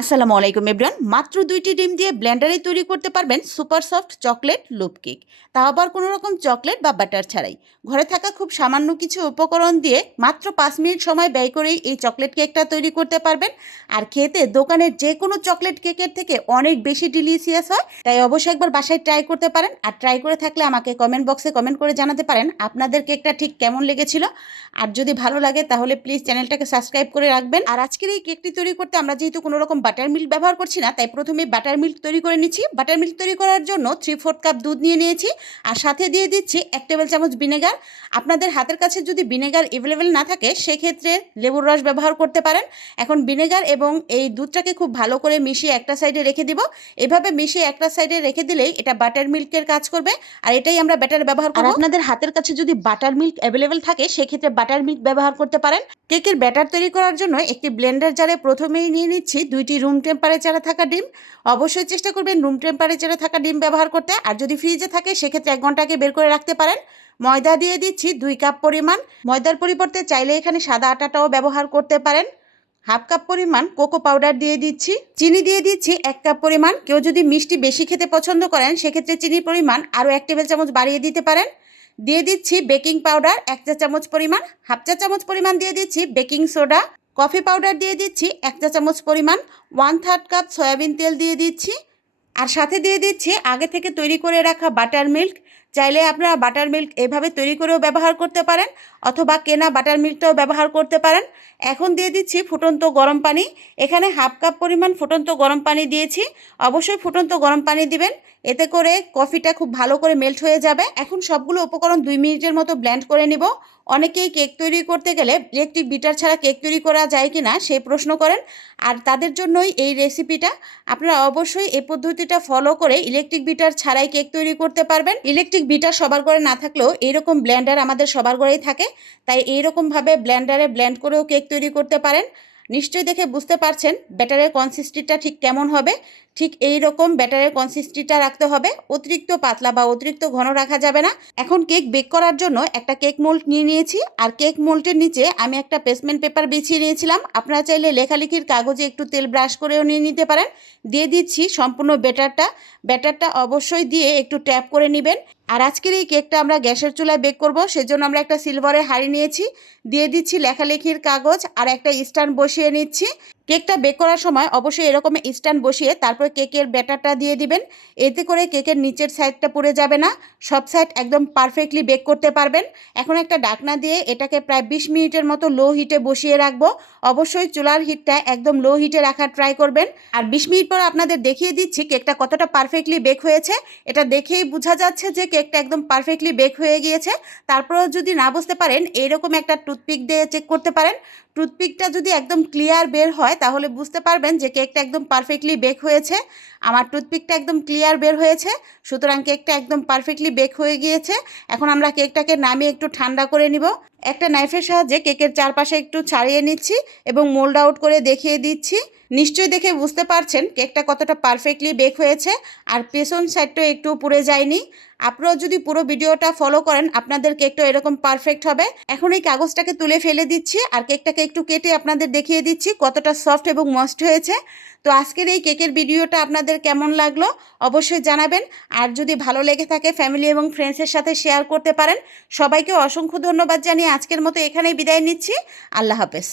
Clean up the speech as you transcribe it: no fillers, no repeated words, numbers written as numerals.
আসসালামু আলাইকুম এভরিওয়ান। মাত্র ২টি ডিম দিয়ে ব্লেন্ডারে তৈরি করতে পারবেন super soft chocolate loop cake. তাও আবার কোনো রকম চকলেট বা বাটার ছাড়াই। ঘরে থাকা খুব সামান্য কিছু উপকরণ দিয়ে মাত্র ৫ মিনিট সময় ব্যয় করেই এই চকলেট কেকটা তৈরি করতে পারবেন। আর খেতে দোকানের যে কোনো চকলেট কেকের থেকে অনেক বেশি ডিলিশিয়াস হয়। তাই অবশ্যই একবার বাসায় ট্রাই করতে পারেন। আর ট্রাই করে থাকলে আমাকে কমেন্ট বক্সে কমেন্ট করে জানাতে পারেন আপনাদের কেকটা ঠিক কেমন লেগেছিল। আর যদি ভালো লাগে তাহলে প্লিজ চ্যানেলটাকে সাবস্ক্রাইব করে রাখবেন। আর আজকের এই কেকটি তৈরি করতে আমরা যেহেতু কোনো রকম বাটার মিল্ক ব্যবহার করছি না, তাই প্রথমে বাটার মিল্ক তৈরি করে নিচ্ছি। বাটার মিল্ক তৈরি করার জন্য 3/4 কাপ দুধ নিয়ে নিয়েছি আর সাথে দিয়ে দিচ্ছি 1 টেবিল চামচ ভিনেগার। আপনাদের হাতের কাছে যদি ভিনেগার অ্যাভেলেবেল না থাকে সেক্ষেত্রে লেবুর রস ব্যবহার করতে পারেন। এখন ভিনেগার এবং এই দুধটাকে খুব ভালো করে মিশিয়ে একটা সাইডে রেখে দিব। এভাবে মিশিয়ে একটা সাইডে রেখে দিলেই এটা বাটার মিল্কের কাজ করবে আর এটাই আমরা ব্যাটার ব্যবহার করব। আর আপনাদের হাতের কাছে যদি বাটার মিল্ক অ্যাভেলেবেল থাকে সেক্ষেত্রে বাটার মিল্ক ব্যবহার করতে পারেন। কেকের ব্যাটার তৈরি করার জন্য একটি ব্লেন্ডার জারে প্রথমেই নিয়ে নিচ্ছি 2টি রুম টেম্পারেচারে থাকা ডিম। অবশ্যই চেষ্টা করবেন রুম টেম্পারেচারে থাকা ডিম ব্যবহার করতে। আর যদি ফ্রিজে থাকে সেক্ষেত্রে 1 ঘন্টা আগে বের করে রাখতে পারেন। ময়দা দিয়ে দিচ্ছি 2 কাপ পরিমাণ। ময়দার পরিবর্তে চাইলে এখানে সাদা আটাটাও ব্যবহার করতে পারেন। 1/2 কাপ পরিমাণ কোকো পাউডার দিয়ে দিচ্ছি। চিনি দিয়ে দিচ্ছি 1 কাপ পরিমাণ। কেউ যদি মিষ্টি বেশি খেতে পছন্দ করেন সেক্ষেত্রে চিনির পরিমাণ আরও 1 টেবিল চামচ বাড়িয়ে দিতে পারেন। দিয়ে দিচ্ছি বেকিং পাউডার 1 চা চামচ পরিমাণ। 1/2 চা চামচ পরিমাণ দিয়ে দিচ্ছি বেকিং সোডা। কফি পাউডার দিয়ে দিচ্ছি 1 চা চামচ পরিমাণ। 1/3 কাপ সয়াবিন তেল দিয়ে দিচ্ছি। আর সাথে দিয়ে দিচ্ছি আগে থেকে তৈরি করে রাখা বাটার মিল্ক। চাইলে আপনারা বাটার মিল্ক এভাবে তৈরি করেও ব্যবহার করতে পারেন অথবা কেনা বাটার মিল্কটাও ব্যবহার করতে পারেন। এখন দিয়ে দিচ্ছি ফুটন্ত গরম পানি। এখানে 1/2 কাপ পরিমাণ ফুটন্ত গরম পানি দিয়েছি। অবশ্যই ফুটন্ত গরম পানি দিবেন, এতে করে কফিটা খুব ভালো করে মেল্ট হয়ে যাবে। এখন সবগুলো উপকরণ 2 মিনিটের মতো ব্লেন্ড করে নিব। অনেকেই কেক তৈরি করতে গেলে ইলেকট্রিক বিটার ছাড়া কেক তৈরি করা যায় কি না সেই প্রশ্ন করেন, আর তাদের জন্যই এই রেসিপিটা। আপনারা অবশ্যই এই পদ্ধতিটা ফলো করে ইলেকট্রিক বিটার ছাড়াই কেক তৈরি করতে পারবেন। ইলেকট্রিক বিটার সবার ঘরে না থাকলেও এইরকম ব্লেন্ডার আমাদের সবার ঘরেই থাকে, তাই এইরকমভাবে ব্লেন্ডারে ব্লেন্ড করেও কেক তৈরি করতে পারেন। নিশ্চয়ই দেখে বুঝতে পারছেন ব্যাটারের কনসিস্টেন্সিটা ঠিক কেমন হবে। ঠিক এই রকম ব্যাটারের কনসিস্টেন্সিটা রাখতে হবে, অতিরিক্ত পাতলা বা অতিরিক্ত ঘন রাখা যাবে না। এখন কেক বেক করার জন্য একটা কেক মোল্ড নিয়ে নিয়েছি আর কেক মোল্ডের নিচে আমি একটা পেসমেন্ট পেপার বিছিয়ে নিয়েছিলাম। আপনারা চাইলে লেখালেখির কাগজে একটু তেল ব্রাশ করেও নিয়ে নিতে পারেন। দিয়ে দিচ্ছি সম্পূর্ণ ব্যাটারটা অবশ্যই দিয়ে একটু ট্যাপ করে নেবেন। আর আজকের এই কেকটা আমরা গ্যাসের চুলায় বেক করব, সেজন্য আমরা একটা সিলভারের হাঁড়ি নিয়েছি। দিয়ে দিচ্ছি লেখালেখির কাগজ আর একটা স্ট্যান্ড বসিয়ে নিচ্ছি। কেকটা বেক করার সময় অবশ্যই এরকম স্ট্যান্ড বসিয়ে তারপর কেকের ব্যাটারটা দিয়ে দিবেন। এতে করে কেকের নিচের সাইডটা পুড়ে যাবে না, সব সাইড একদম পারফেক্টলি বেক করতে পারবেন। এখন একটা ঢাকনা দিয়ে এটাকে প্রায় 20 মিনিটের মতো লো হিটে বসিয়ে রাখবো। অবশ্যই চুলার হিটটা একদম লো হিটে রাখার ট্রাই করবেন। আর 20 মিনিট পর আপনাদের দেখিয়ে দিচ্ছি কেকটা কতটা পারফেক্টলি বেক হয়েছে। এটা দেখেই বোঝা যাচ্ছে যে কেকটা একদম পারফেক্টলি বেক হয়ে গিয়েছে। তারপরেও যদি না বুঝতে পারেন এইরকম একটা টুথপিক দিয়ে চেক করতে পারেন। টুথপিকটা যদি একদম ক্লিয়ার বের হয় তাহলে বুঝতে পারবেন যে কেকটা একদম পারফেক্টলি বেক হয়েছে। আমার টুথপিকটা একদম ক্লিয়ার বের হয়েছে, সুতরাং কেকটা একদম পারফেক্টলি বেক হয়ে গিয়েছে। এখন আমরা কেকটাকে নামিয়ে একটু ঠান্ডা করে নিব। একটা নাইফের সাহায্যে কেকের চারপাশে একটু ছাড়িয়ে নিচ্ছি এবং মোল্ড আউট করে দেখিয়ে দিচ্ছি। নিশ্চয়ই দেখে বুঝতে পারছেন কেকটা কতটা পারফেক্টলি বেক হয়েছে আর পেছন সাইডটাও একটু পুড়ে যায়নি। আপনারাও যদি পুরো ভিডিওটা ফলো করেন আপনাদের কেকটা এরকম পারফেক্ট হবে। এখন এই কাগজটাকে তুলে ফেলে দিচ্ছি আর কেকটাকে একটু কেটে আপনাদের দেখিয়ে দিচ্ছি কতটা সফট এবং মস্ট হয়েছে। তো আজকের এই কেকের ভিডিওটা আপনাদের কেমন লাগলো অবশ্যই জানাবেন। আর যদি ভালো লেগে থাকে ফ্যামিলি এবং ফ্রেন্ডসের সাথে শেয়ার করতে পারেন। সবাইকে অসংখ্য ধন্যবাদ জানিয়ে আজকের মতো এখানেই বিদায় নিচ্ছি। আল্লাহ হাফেজ।